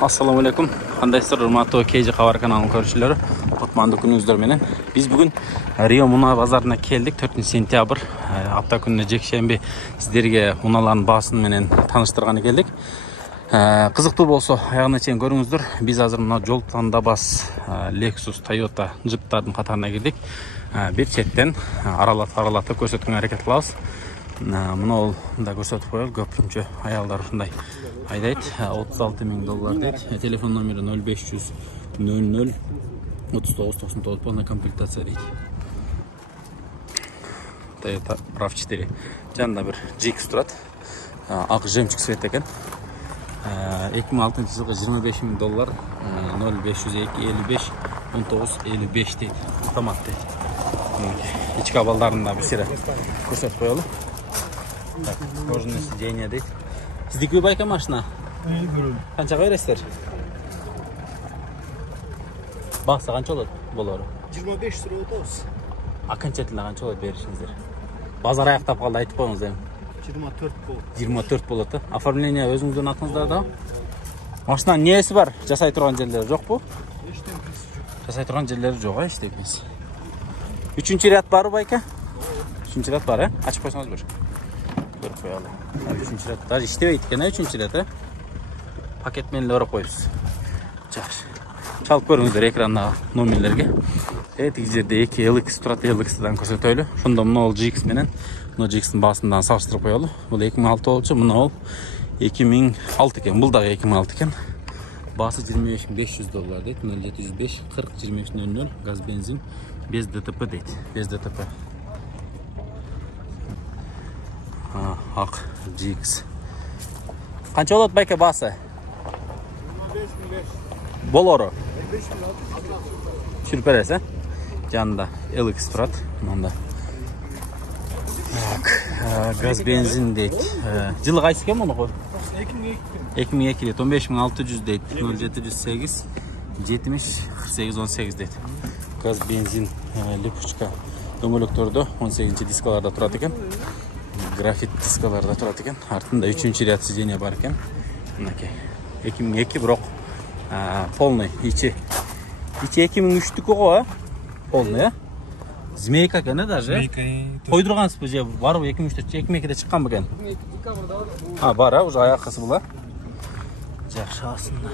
Assalamu alaikum. Кандайсыздар, урматтуу KG Кабар каналынын көрүүчүлөрү? Кутмандуу күнүңүздөр менен. Биз бүгүн Рио Муна базарына келдик. 4-сентябрь апта күнүнө жекшемби сиздерге муналардын баасын менен тааныштырганы келдик. Кызыктуу болсо аягына чейин көрүңүздөр. Биз азыр мына жол тандабас Lexus, Toyota, Jeep'тардын катарына кирдик. Бир четтен аралатып көрсөткөнгө аракет кылабыз. Мына да көрсөтүп коелу, көпүнчө аялдар ушундай айдайт. $36,000 дейт. Телефон номери 0500 00 39 99, полная комплектация дейт. Toyota RAV4. Жанында бир GX турат. Ак жемчуг цвет экен. 2006 жылғы $25,000, 0502 55 19 55 дейт. Автомат дейт. Ички абалдарында бир сире көрсөтүп коелу. Так, кожаное сиденье дейт. Сиздики байка машина? Канчага бересиздер? Бакса канча болору? 25 сурап атабыз. Аканчатында канча болот беришиңиздер? Базар аяктап калды, айтып коюңуз эми. 24 болот. 24 болот. Оформление өзүңүздүн атыңыздарда? Машинанын нээси бар? Жасай турган жерлери жокпу? Эчтекеси жок. Жасай турган жерлери жок, эчтекеси. 3-чү ряд барбы байка? 3-чү ряд бар, ачып койсоңуз бир. Көрүп коелу. 3-чү ряд даже иштебейт экен, 3-чү ряд, пакет менен эле ороп коюпсуз. Жакшы. Чалып көрүңүздөр экрандагы номерлерге. Тиги жерде 2 LX турат, LX-дан көрсөтөлү. Ошондо мына GX менен мына GX-тин баасынан салыштырып коелу. Бул 2006 болчу, мына 2006 экен. Бул дагы 2006 экен. Баасы $25,500 дейт. 0705 40 2300, газ бензин, без ДТП дейт. Без ДТП. Ак GX. Канча болот байка баасы? 25,000. Болору? 25,000. Түшүрүп бересиз, жанында LX турат, мында. Газ бензин дейт. Жылы кайсы экен мунуку? 2002 дейт. 15,600 дейт. 0708 70 48 18 дейт. Газ бензин липучка. Дөңгөлөктөрдө 18 дискаларда турат экен. Графит дискаларда турат экен. Артында 3-чү ряд сиденье бар экен. Мынакей. 2002 бирок полный ичи 2003-түкү го, полный, Змейка экен даже. Койдургансызбы же барбы 2003-тө, 2002-де чыккан бекен? Бар, уже аякысы була. Жакшы асында.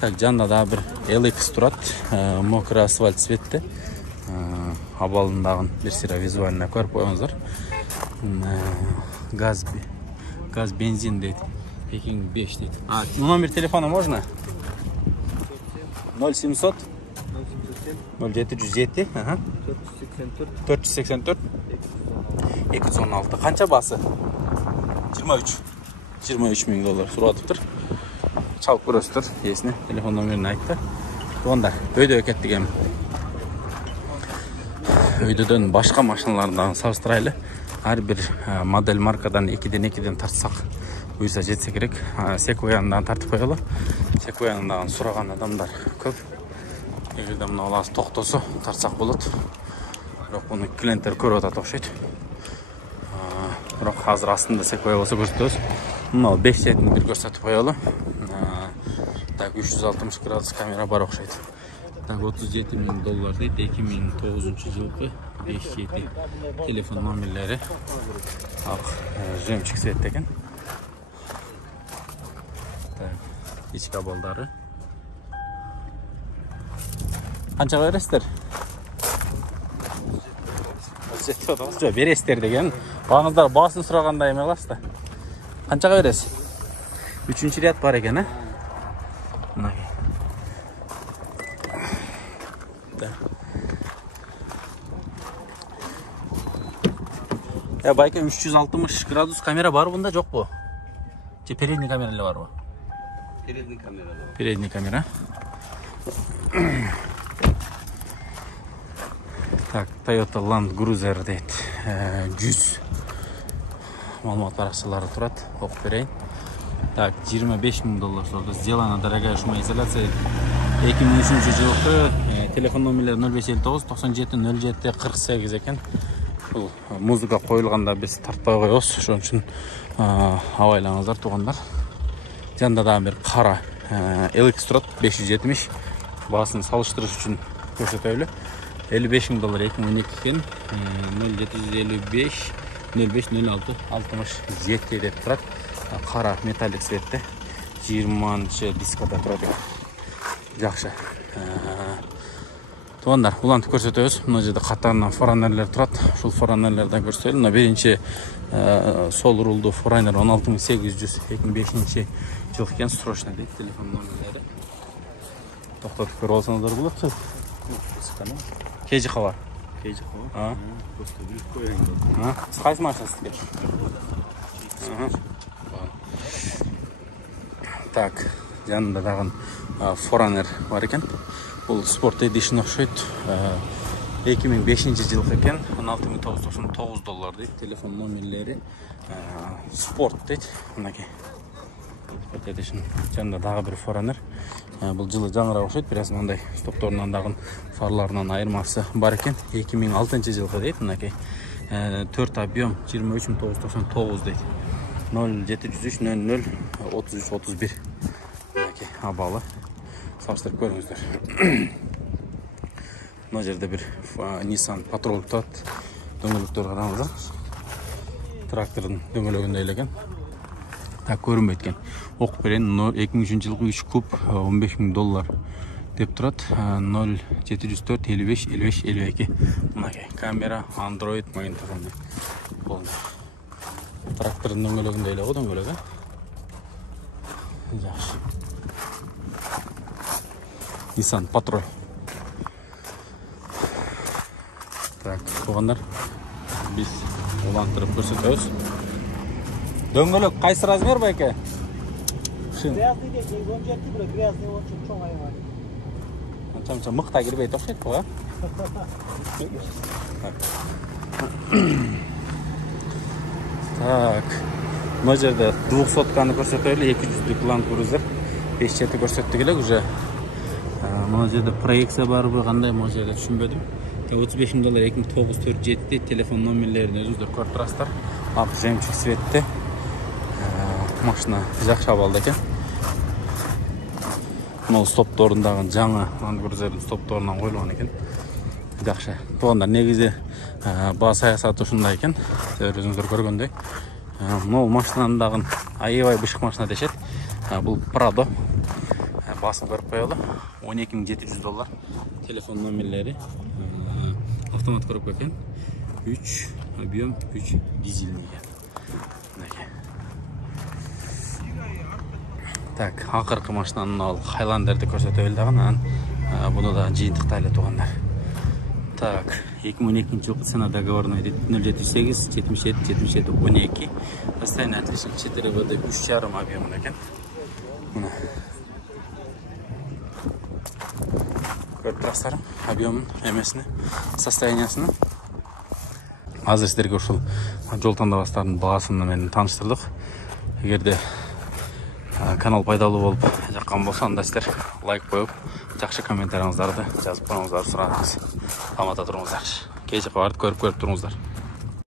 Так, жанында да бир LX турат, мокрый асфальт цветте. Абалындагын бир сире визуально көрүп коюңуздар. Газ бензин дейт. 5 дейт. Номер телефона можно? 0700 0707 484 216. Канча баасы? 23 $23,000 сурап атыптыр. Чалып көрөсүздөр, эсине телефон номерин айтты. Онда өйдө кеттик эми. Өйдөдөн башка машиналардан салыштырайлы. Ар бир модель маркадан 2-ден тартсак буйса жетсе керек. Sequoia'дан тартып коелу. Sequoia'дан сураган адамдар көп. Эгерде мына алас токтосо тартсак болот. Бирок муну клиенттер көрүп атат окшойт. Бирок азыр астында Sequoia болсо көрсөтөбүз. Мына 5 жетин бир көрсөтүп коелу. Так 360 градус камера бар окшойт. Так $37,000 дейт. 2009 жылкы 5 жети телефон номерлери. Ак жемчуг цвет экен. Ички абалдары. Канчага бересиздер? Жок, бересиздер деген. Багыңыздар баасын сураганда эме кыласыз да. Канчага бересиз? 3-чү ряд бар экен, Мынакей. Байка 360 градус камера бар бунда жокпу? Же передний камера эле барбы? Передний камера. Передний камера. Так, Toyota Land Cruiser дейт. 100 маалымат баракчалары турат. Окуп берейин. Так, $25,000 сорду. Сделана дорогая шумоизоляция. 2003 жылкы. Телефон номерлери 0559 97 07 48 экен. Бул музыка коюлганда биз тартпай коебуз. Ошон үчүн абайлаңыздар, туугандар. Жанында да бир кара LX Trot 570. Baasını salıştırış üçün көрсөтөлү. $55.000 2012 eкен. 0755 05 06 67 деп турат. Кара металлик цветте. 20-нчы дискада турат. Жакшы. Тугандар, улантып көрсөтөбүз. Мына жерде катарынан Foreigner'ler турат. Ушул Foreigner'lerden көрсөтөлү. Мына биринчи сол рулду Foreigner 16800 2005 жыл экен. Срочно дейт телефон номерлери. Токтотуп көрүп алсаңыздар болот. KG бар. KG бар. Просто билип коюң. Кайсы машинасыз? Так, жанында дагы Foreigner бар экен. Бул Sport Edition окшойт. 2005 жылкы экен. $16.999 дейт. Телефон номерлери. Sport дейт. Мынакей. Sport Edition. Жанында дагы бир Foreigner. Бул жылы жаңыраак окшойт. Бираз мындай стопторунан дагы фарларынан айырмасы бар экен. 2006 жылкы дейт. Мынакей. 4 объем 23.999 дейт. 0703 00 33 31. Мынакей абалы. Салыштырып көрүңүздөр. Мына жерде бир Nissan Patrol турат. Дөңгөлөктөр караңыздар. Трактордун дөңгөлөгүндөй эле экен. Так көрүнбөйт экен. Окуп берейин. 2003 жылкы 3 куб $15.000 деп турат. 0704 55 55 52. Мынакей камера, Android магнитофон. Болду. Трактордун дөңгөлөгүндөй эле го дөңгөлөгү. Жакшы. Nissan Patrol. Так, тугандар, биз улантырып көрсөтөбүз. Дөңгөлөк кайсы размер байке? Грязный дейт, 17 бир, грязный очень чоң айга. Анча мыкта кирбейт окшойт го. Так. Мына жерде 200-каны көрсөтөлү, 200-дүк Land Cruiser 5 көрсөттүк эле уже. Мына жерде проекция барбы, кандай мына жерде түшүнбөдүм. $35.000 2947 телефон номерлерин өзүңүздөр көрүп турасыздар. Ак жемчуг цветте. Машина жакшы абалда экен. Мына стопторундагы жаңы Land Cruiser'дин стопторунан коюлган экен. Жакшы. Тугандар, негизи баа саясаты ушундай экен. Өзүңүздөр көргөндөй. Мына машинанын дагы аябай бышык машина дешет. Бул Prado. Басын көрүп коелу. $12.700. Телефон номерлери. Автомат коробка экен. 3 объем 3 дизельный. Так, акыркы машинанын ал Highlander-ди көрсөтөлү дагы. Анан буну да жыйынтыктай эле тугандар. Так, 2012 жылкы цена договорной дейт. 078 77 77 12. Постоянно отличник 4 ВД 3,5 объемда экен. Мына. Көрүп турасыздар объемун, эмесини, состояниясын. Азыр сиздерге ушул жол тандабастардын баасын менен тааныштырдык. Эгерде канал пайдалуу болуп жаккан болсо, анда сиздер лайк коюп, жакшы комментарияңыздарды жазып коюңуздар, суранабыз. Саламатта туруңуздар. KG барды көрүп туруңуздар.